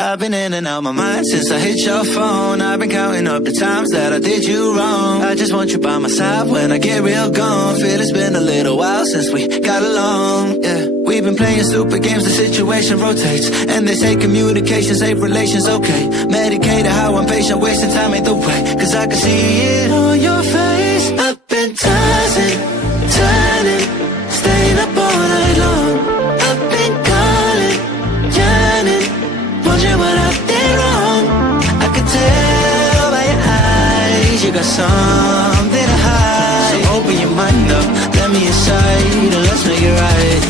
I've been in and out my mind since I hit your phone. I've been counting up the times that I did you wrong. I just want you by my side when I get real gone. Feel it's been a little while since we got along, yeah. We've been playing stupid games, the situation rotates. And they say communication, save relations, okay. Medicated how I'm patient, wasting time ain't the way. Cause I can see it on your face. I've been tossing, turning, staying up all night long. I've been calling, yearning, wondering what I did wrong. I could tell by your eyes you got something to hide. So open your mind up, let me inside, and let's make it right.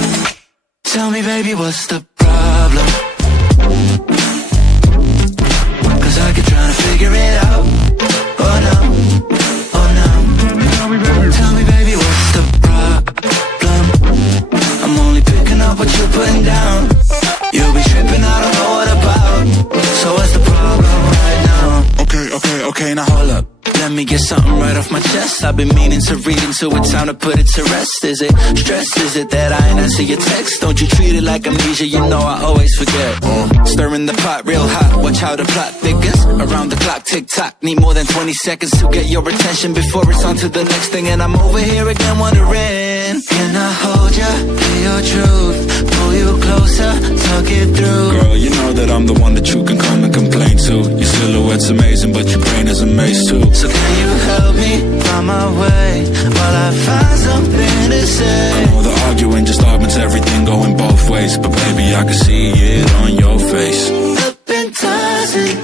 Tell me, baby, what's the problem? Cause I keep trying to figure it out. Oh no, oh no. Tell me, baby, what's the problem? I'm only picking up what you're putting down. You'll be tripping, I don't know what about. So what's the problem right now? Okay, now hold up. Let me get something right off my chest. I've been meaning to read into it, time to put it to rest. Is it stress? Is it that I ain't answer your text? Don't you treat it like amnesia, you know I always forget. Stirring the pot real hot, watch how the plot thickens. Around the clock, tick tock, need more than 20 seconds to get your attention before it's on to the next thing. And I'm over here again wondering, can I hold ya, hear your truth, pull you closer, talk it through? Girl, you know that I'm the one that you can come and complain to. Your silhouette's amazing, but your brain is a maze too. So can you help me find my way while I find something to say? I know the arguing just augments everything going both ways, but baby, I can see it on your face. I've been tossing,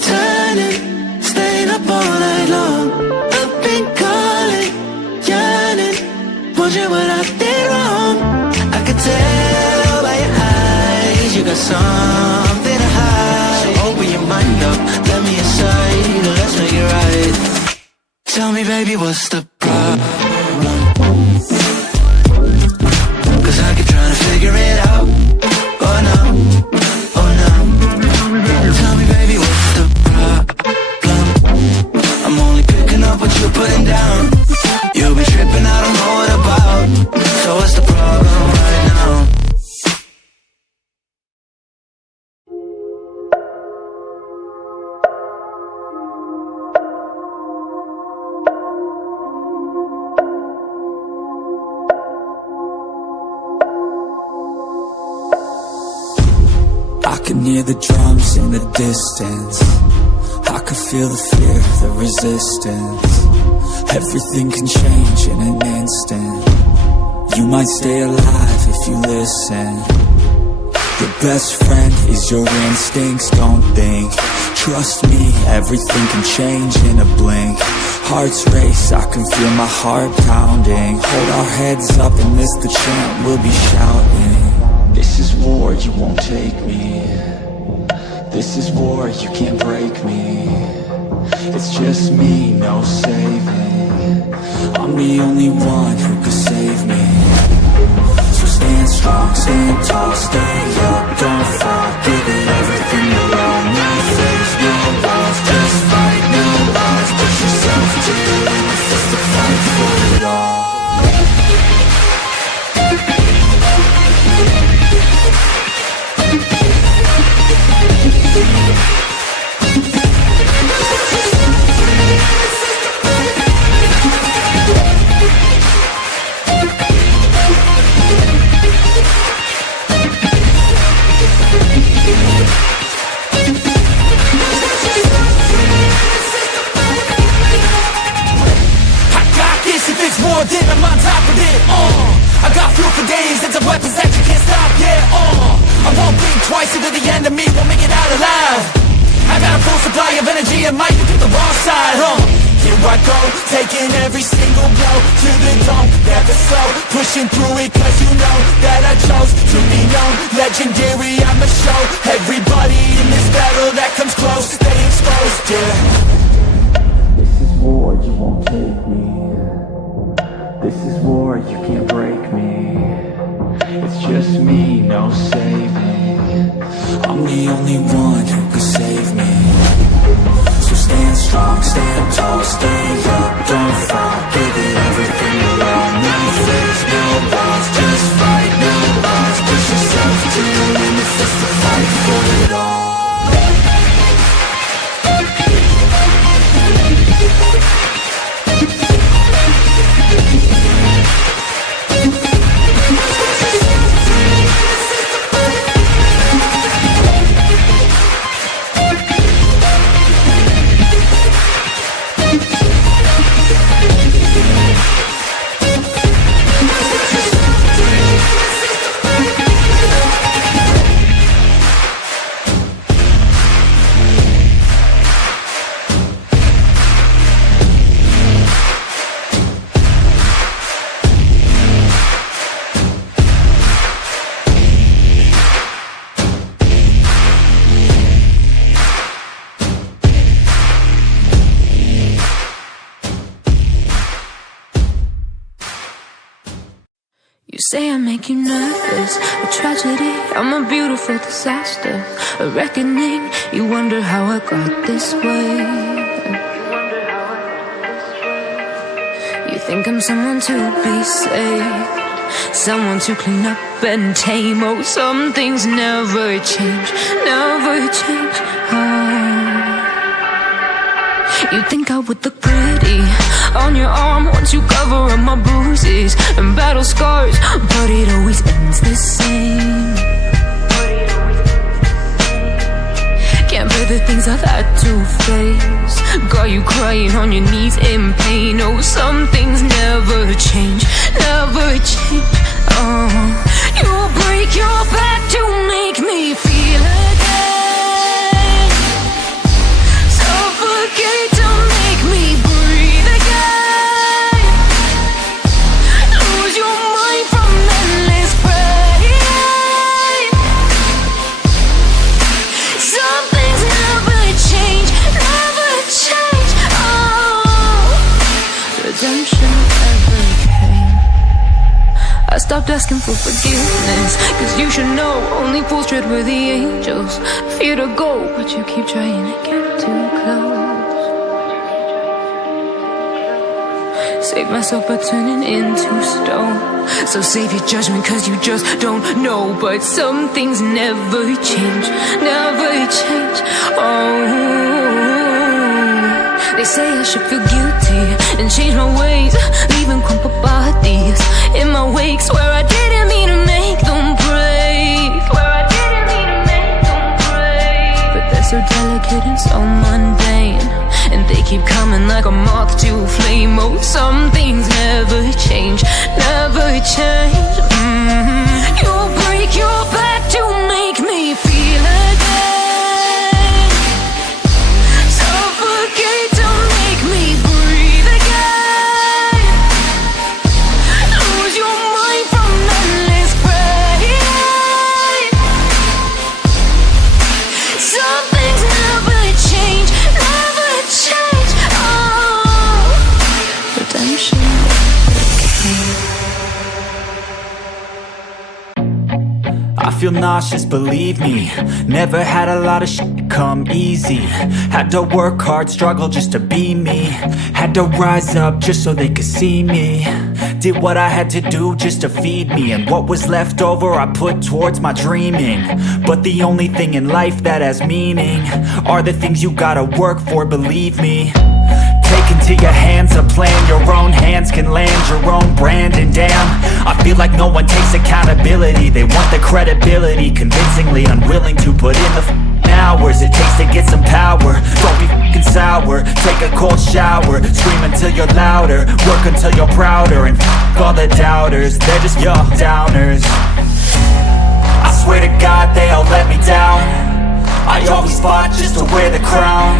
turning, staying up all night long. I've been calling, yearning, wondering what I did wrong. I could tell by your eyes you got something to hide. So open your mind up, let me inside, and let's make it right. Tell me, baby, what's the problem? Cause I keep trying to figure it out. Oh no, oh no. Tell me, baby, what's the problem? I'm only picking up what you're putting down. You'll be tripping, I don't know what about. So what's the problem right now? I can hear the drums in the distance. I can feel the fear, the resistance. Everything can change in an instant. You might stay alive if you listen. Your best friend is your instincts, don't think. Trust me, everything can change in a blink. Hearts race, I can feel my heart pounding. Hold our heads up and this the chant we'll be shouting. This is war, you won't take me. This is war, you can't break me. It's just me, no saving. I'm the only one who could save me. So stand strong, stand tall, stay up, don't fall. Give it everything you want, no fears, no walls. Just fight, no lies, push yourself to the limit, just to fight for it all. Then I'm on top of it, I got fuel for days, it's a weapons that you can't stop, yeah, I won't blink twice into the enemy, won't make it out alive. I got a full supply of energy and might you pick the wrong side, Here I go, taking every single blow to the dome, never slow, pushing through it cause you know that I chose to be known. Legendary, I'ma show everybody in this battle that comes close, stay exposed, yeah. This is war, you won't take me. This is war, you can't break me. It's just me, no saving. I'm the only one who could save me. So stand strong, stand tall, stay up, don't fall. Give it everything you want, no fears, no walls. Just fight, no lies, push yourself to the limit, just to fight for it all. make you nervous. A tragedy, I'm a beautiful disaster. A reckoning, you wonder how I got this way. You think I'm someone to be saved, someone to clean up and tame. Oh, some things never change, never change. You think I would look pretty on your arm once you cover up my bruises and battle scars, but it always ends the same. Can't bear the things I've had to face, got you crying on your knees in pain. Oh, some things never change, never change. You break your back to make me feel again, suffocate to make me breathe again, lose your mind from endless pain. Some things never change, never change. Redemption never came. I stopped asking for forgiveness, cause you should know only fools tread where the angels fear to go, but you keep trying to get too close. Save myself by turning into stone, so save your judgment cause you just don't know. But some things never change, never change. They say I should feel guilty and change my ways, leaving crumpled bodies in my wake. Swear I didn't mean to make them break, swear I didn't mean to make them break. But they're so delicate and so mundane, and they keep coming like a moth to a flame. Oh, some things never change, never change. You break your back to make me feel again, suffocate to make me breathe again, lose your mind from endless pain. Some things never change, never change. Redemption came. I feel nauseous, believe me. Never had a lot of shit come easy. Had to work hard, struggle just to be me. Had to rise up just so they could see me. Did what I had to do just to feed me, and what was left over I put towards my dreaming. But the only thing in life that has meaning are the things you gotta work for, believe me. Take into your hands a plan, your own hands can land your own brand. And damn, I feel like no one takes accountability. They want the credibility, convincingly unwilling to put in the hours it takes to get some power. Don't be f***ing sour, take a cold shower, scream until you're louder, work until you're prouder, and f*** all the doubters, they're just your downers. I swear to God they all let me down. I always fought just to wear the crown.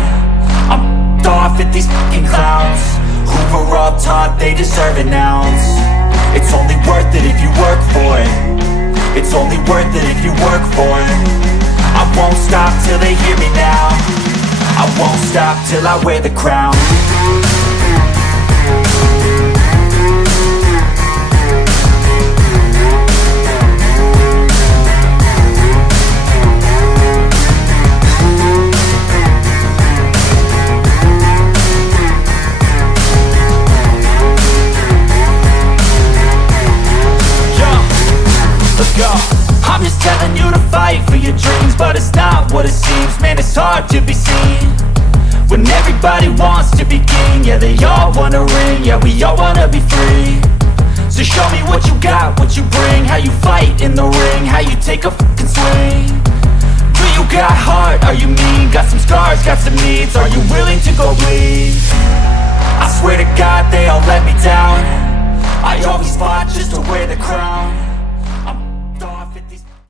I'm off at these f***ing clowns who were all taught they deserve an ounce. It's only worth it if you work for it. It's only worth it if you work for it. I won't stop till they hear me now. I won't stop till I wear the crown. Let's go. I'm just telling you to fight for your dreams, but it's not what it seems. Man, it's hard to be seen when everybody wants to be king. Yeah, they all wanna ring, yeah, we all wanna be free. So show me what you got, what you bring, how you fight in the ring, how you take a fucking swing. Do you got heart, are you mean? Got some scars, got some needs, are you willing to go bleed? I swear to God they all let me down. I always fought just to wear the crown.